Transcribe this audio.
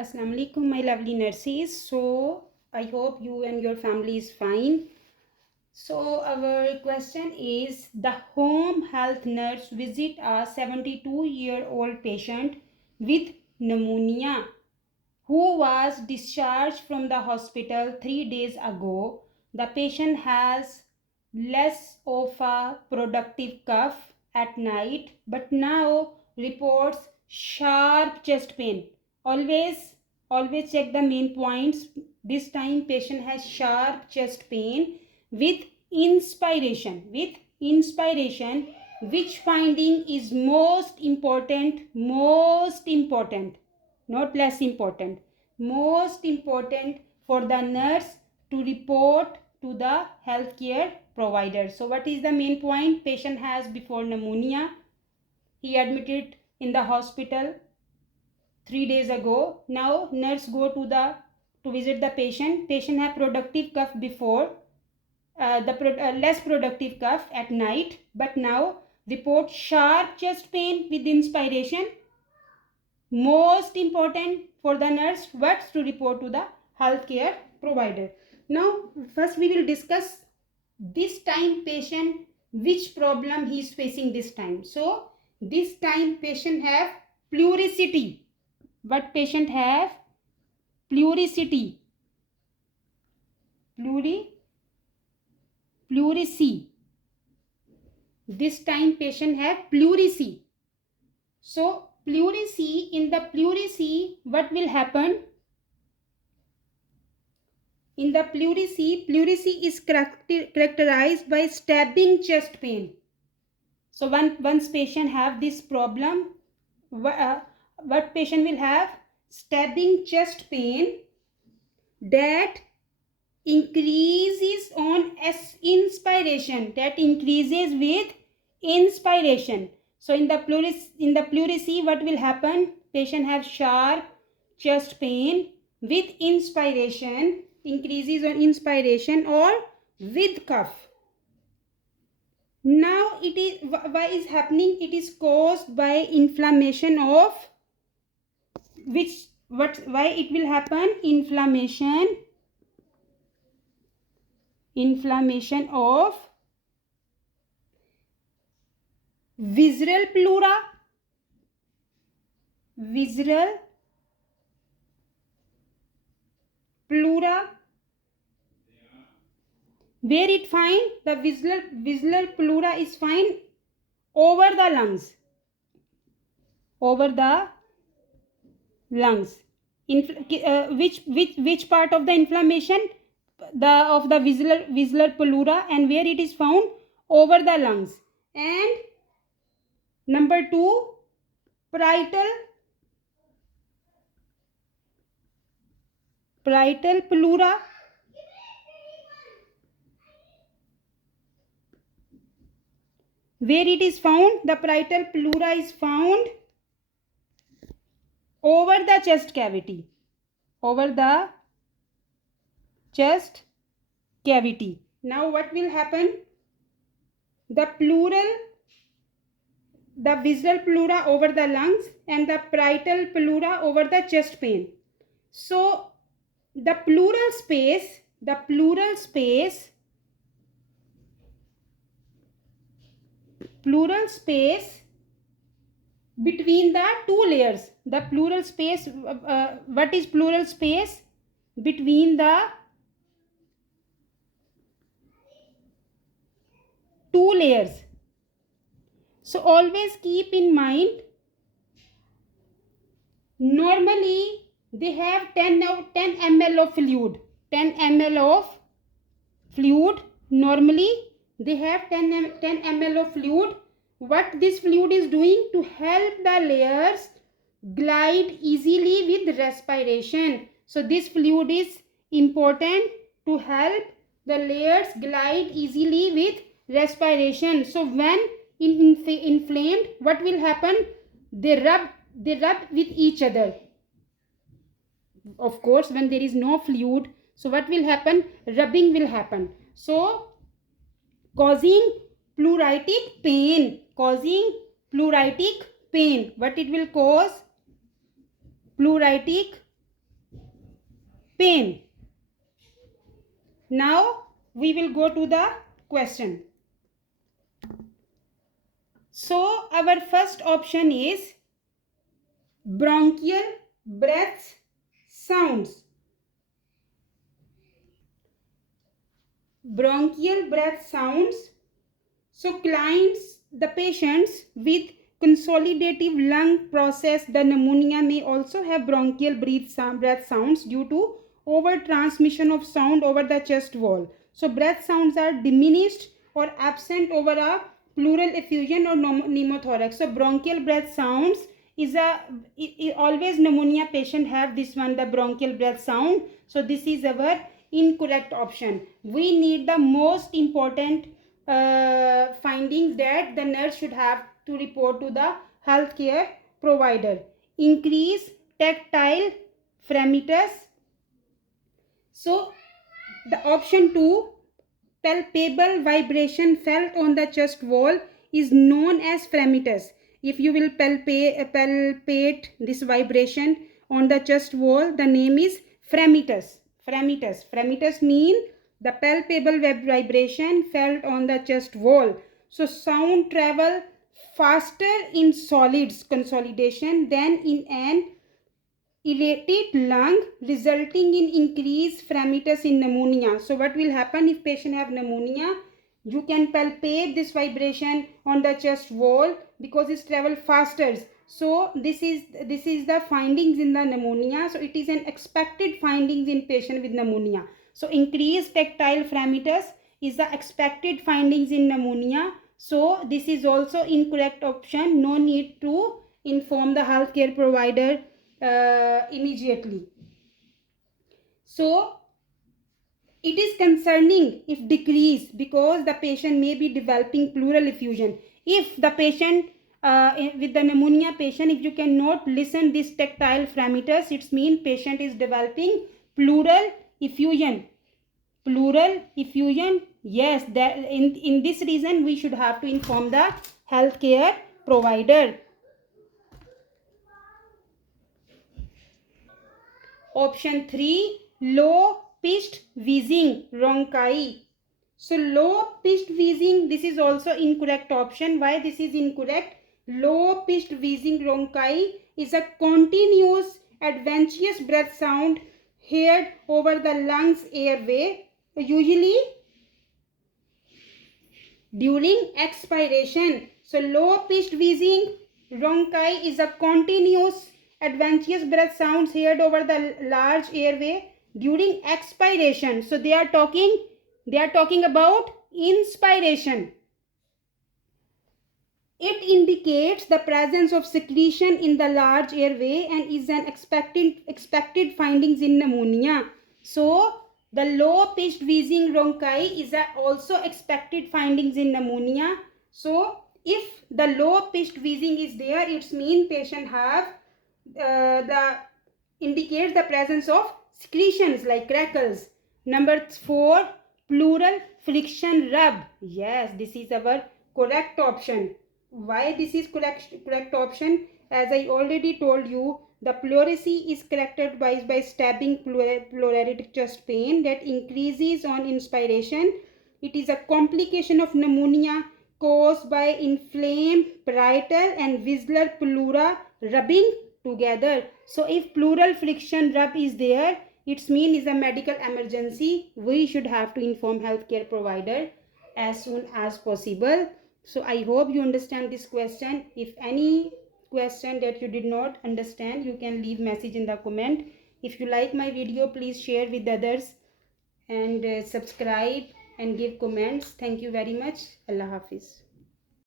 Assalamu alaikum, my lovely nurses. So I hope you and your family is fine. So our question is, the home health nurse visit a 72-year-old patient with pneumonia who was discharged from the hospital 3 days ago. The patient has less of a productive cough at night but now reports sharp chest pain. Always check the main points. This time patient has sharp chest pain with inspiration. Which finding is most important, not less important, most important for the nurse to report to the healthcare provider. So what is the main point? Patient has before pneumonia, he admitted in the hospital 3 days ago. Now nurse go to visit the patient. Patient have productive cough before, less productive cough at night, but now report sharp chest pain with inspiration. Most important for the nurse what to report to the healthcare provider. Now first we will discuss this time patient which problem he is facing this time. So this time patient have pleurisy. What patient have? Pleurisy. Pleurisy. This time patient have pleurisy. So pleurisy, in the pleurisy what will happen? In the pleurisy is characterized by stabbing chest pain. So once patient have this problem, what patient will have? Stabbing chest pain that increases on inspiration, that increases with inspiration. So in the pleurisy what will happen? Patient have sharp chest pain with inspiration, increases on inspiration or with cough. Now it is, why is happening? It is caused by inflammation of why it will happen? Inflammation of visceral pleura. Where it find? The visceral pleura is find over the lungs. Which part of the inflammation? Of the visceral pleura, and where it is found? Over the lungs. And number 2, parietal pleura. Where it is found? The parietal pleura is found over the chest cavity. Now what will happen? The visceral pleura over the lungs and the parietal pleura over the chest pain. So the pleural space between the two layers. The pleural space, what is pleural space? Between the two layers. So always keep in mind, normally they have 10 ml of fluid. 10 ml of fluid. Normally they have 10 ml of fluid. What this fluid is doing? To help the layers glide easily with respiration. So this fluid is important to help the layers glide easily with respiration. So when inflamed, what will happen? They rub with each other. Of course, when there is no fluid, so what will happen? Rubbing will happen. So causing pleuritic pain. What it will cause? Pleuritic pain. Now we will go to the question. So our first option is bronchial breath sounds. Bronchial breath sounds. So clients, the patients with consolidative lung process, the pneumonia may also have bronchial breath sounds due to over transmission of sound over the chest wall. So breath sounds are diminished or absent over a pleural effusion or pneumothorax. So bronchial breath sounds is always pneumonia patient have this one, the bronchial breath sound. So this is our incorrect option. We need the most important findings that the nurse should have to report to the healthcare provider. Increase tactile fremitus. So the option 2, palpable vibration felt on the chest wall is known as fremitus. If you will palpate this vibration on the chest wall, the name is fremitus. Fremitus mean the palpable vibration felt on the chest wall. So sound travel faster in solids consolidation than in an irritated lung, resulting in increased fremitus in pneumonia. So what will happen if patient have pneumonia? You can palpate this vibration on the chest wall because it travel faster. So this is the findings in the pneumonia. So it is an expected findings in patient with pneumonia. So increased tactile fremitus is the expected findings in pneumonia. So this is also incorrect option. No need to inform the healthcare provider immediately. So it is concerning if decrease because the patient may be developing pleural effusion. If the patient with the pneumonia patient, if you cannot listen this tactile fremitus, it means patient is developing pleural effusion. Pleural effusion, yes, that in this reason we should have to inform the healthcare provider. Option 3, low pitched wheezing rhonchi. So low pitched wheezing, this is also incorrect option. Why this is incorrect? Low pitched wheezing rhonchi is a continuous adventitious breath sound heard over the lungs airway, usually during expiration. So low pitched wheezing rhonchi is a continuous adventitious breath sounds heard over the large airway during expiration. So they are talking about inspiration. It indicates the presence of secretion in the large airway and is an expected findings in pneumonia. So the low pitched wheezing rhonchi is also expected findings in pneumonia. So if the low pitched wheezing is there, it means patient have indicates the presence of secretions like crackles. Number 4, pleural friction rub. Yes, this is our correct option. Why this is correct option? As I already told you, the pleurisy is characterized by stabbing pleuritic chest pain that increases on inspiration. It is a complication of pneumonia caused by inflamed parietal and visual pleura rubbing together. So if pleural friction rub is there, it means is a medical emergency. We should have to inform healthcare provider as soon as possible. So I hope you understand this question. If any question that you did not understand, you can leave message in the comment. If you like my video, please share with others and subscribe and give comments. Thank you very much. Allah Hafiz.